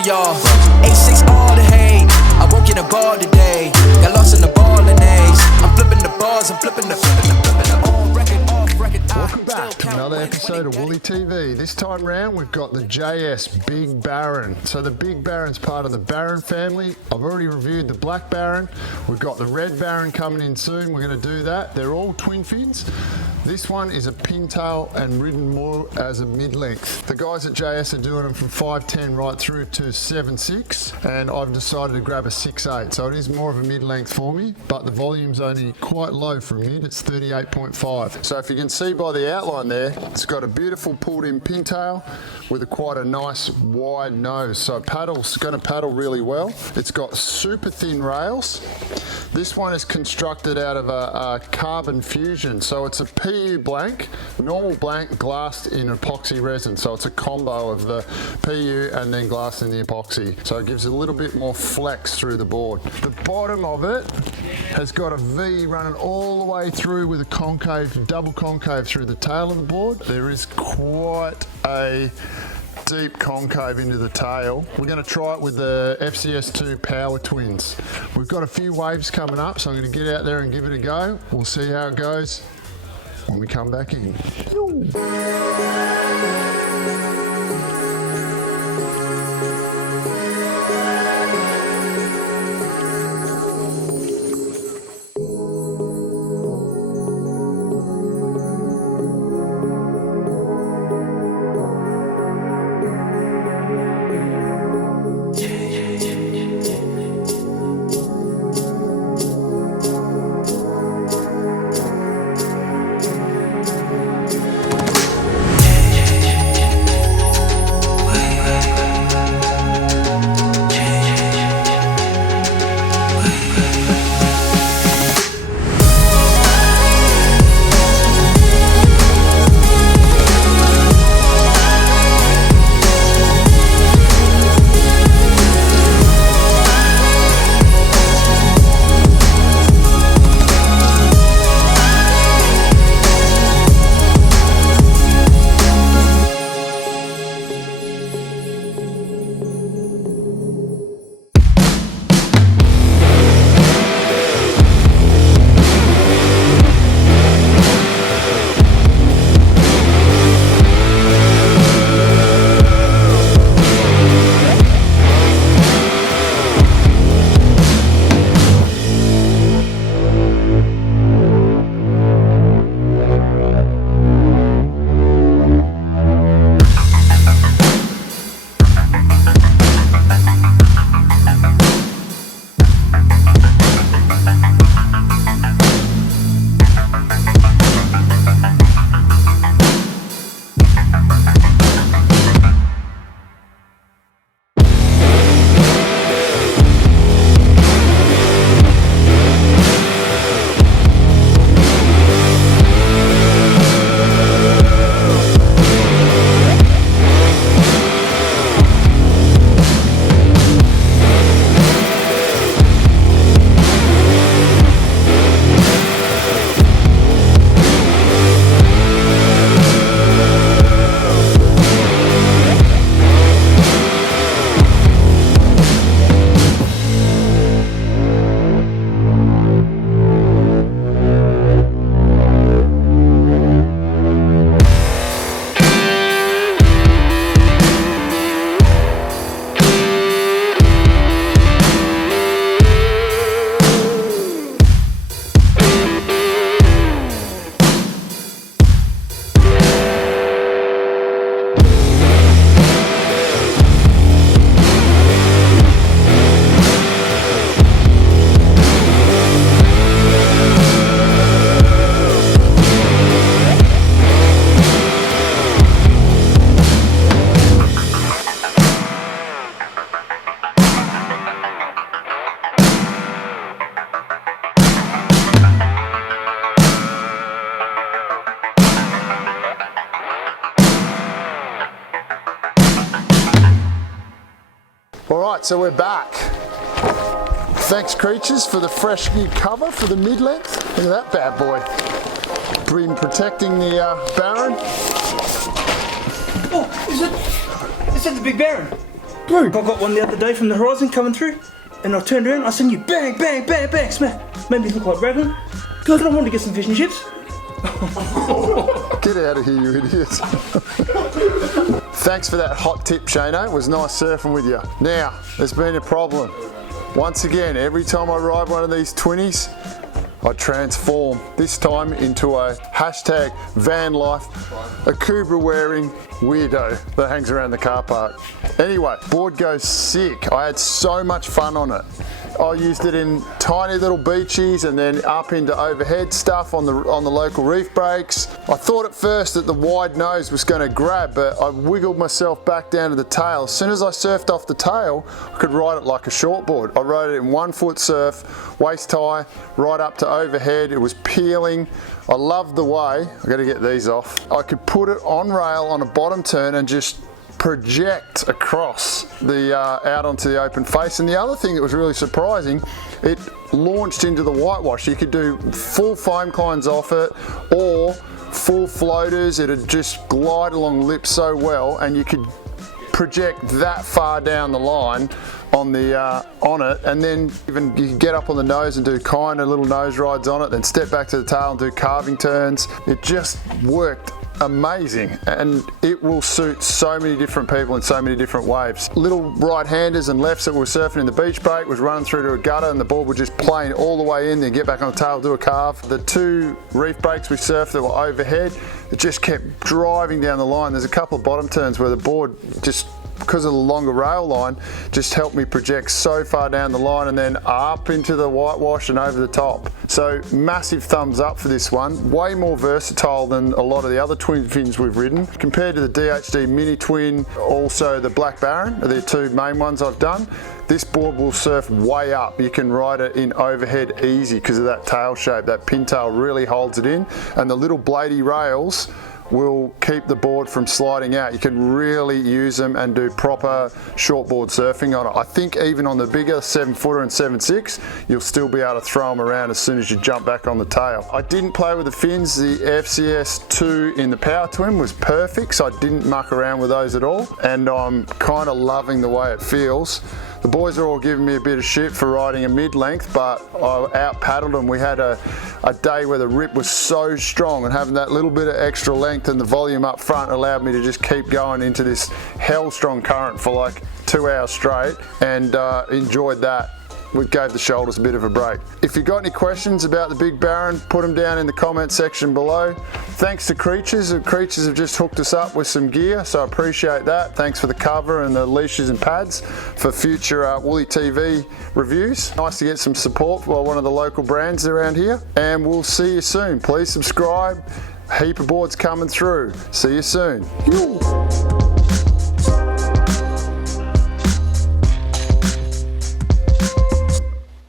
for y'all. 8-6 all the hate. I won't get a ball today. Got lost in the ball and A's. I'm flipping the bars, I'm flipping the on record, off record. Welcome back to another episode of Woolly TV. This time round, we've got the JS Big Baron. So the Big Baron's part of the Baron family. I've already reviewed the Black Baron. We've got the Red Baron coming in soon. We're going to do that. They're all twin fins. This one is a pintail and ridden more as a mid-length. The guys at JS are doing them from 5'10" right through to 7'6", and I've decided to grab a 6'8", so it is more of a mid-length for me, but the volume's only quite low for mid, it's 38.5. So if you can see by the outline there, it's got a beautiful pulled-in pintail with quite a nice wide nose, so paddle's going to paddle really well. It's got super thin rails. This one is constructed out of a carbon fusion, so it's a PU blank, normal blank glassed in epoxy resin, so it's a combo of the PU and then glass in the epoxy, so it gives a little bit more flex through the board. The bottom of it has got a V running all the way through with a concave, double concave through the tail of the board. There is quite a deep concave into the tail. We're going to try it with the FCS2 Power Twins. We've got a few waves coming up, so I'm going to get out there and give it a go. We'll see how it goes when we come back in. Alright, so we're back. Thanks Creatures for the fresh new cover for the mid-length. Look at that bad boy. Been protecting the Baron. Oh, is it the Big Baron? Bro, I got one the other day from the horizon coming through, and I turned around, I seen you bang, bang, bang, bang, smack. Made me look like Raglan. Because I wanted to get some fish and chips. Get out of here, you idiots. Thanks for that hot tip, Shano. It was nice surfing with you. Now, there's been a problem. Once again, every time I ride one of these 20s, I transform, this time into a hashtag van life, a quiver wearing weirdo that hangs around the car park. Anyway, board goes sick. I had so much fun on it. I used it in tiny little beachies and then up into overhead stuff on the local reef breaks. I thought at first that the wide nose was going to grab, but I wiggled myself back down to the tail. As soon as I surfed off the tail, I could ride it like a shortboard. I rode it in 1 foot surf, waist high, right up to overhead. It was peeling. I loved the way, I got to get these off. I could put it on rail on a bottom turn and just project across the out onto the open face. And the other thing that was really surprising, it launched into the whitewash. You could do full foam climbs off it or full floaters. It'd just glide along lip so well, and you could project that far down the line on it, and then even you could get up on the nose and do kind of little nose rides on it, then step back to the tail and do carving turns. It just worked amazing, and it will suit so many different people in so many different waves. Little right-handers and lefts that were surfing in the beach break was running through to a gutter, and the board would just plane all the way in, then get back on the tail, do a carve. The 2 reef breaks we surfed that were overhead, it just kept driving down the line. There's a couple of bottom turns where the board just, because of the longer rail line, just helped me project so far down the line and then up into the whitewash and over the top. So massive thumbs up for this one. Way more versatile than a lot of the other twin fins we've ridden. Compared to the DHD Mini Twin, also the Black Baron, are the 2 main ones I've done. This board will surf way up. You can ride it in overhead easy because of that tail shape. That pintail really holds it in, and the little bladey rails will keep the board from sliding out. You can really use them and do proper shortboard surfing on it. I think even on the bigger 7-footer and 7.6, you'll still be able to throw them around as soon as you jump back on the tail. I didn't play with the fins. The FCS 2 in the Power Twin was perfect, so I didn't muck around with those at all, and I'm kind of loving the way it feels. The boys are all giving me a bit of shit for riding a mid-length, but I out-paddled them. We had a day where the rip was so strong, and having that little bit of extra length and the volume up front allowed me to just keep going into this hell-strong current for like 2 hours straight, and enjoyed that. We gave the shoulders a bit of a break. If you've got any questions about the Big Baron, put them down in the comment section below. Thanks to Creatures. Creatures have just hooked us up with some gear, so I appreciate that. Thanks for the cover and the leashes and pads for future Woolly TV reviews. Nice to get some support for one of the local brands around here, and we'll see you soon. Please subscribe. Heap of boards coming through. See you soon.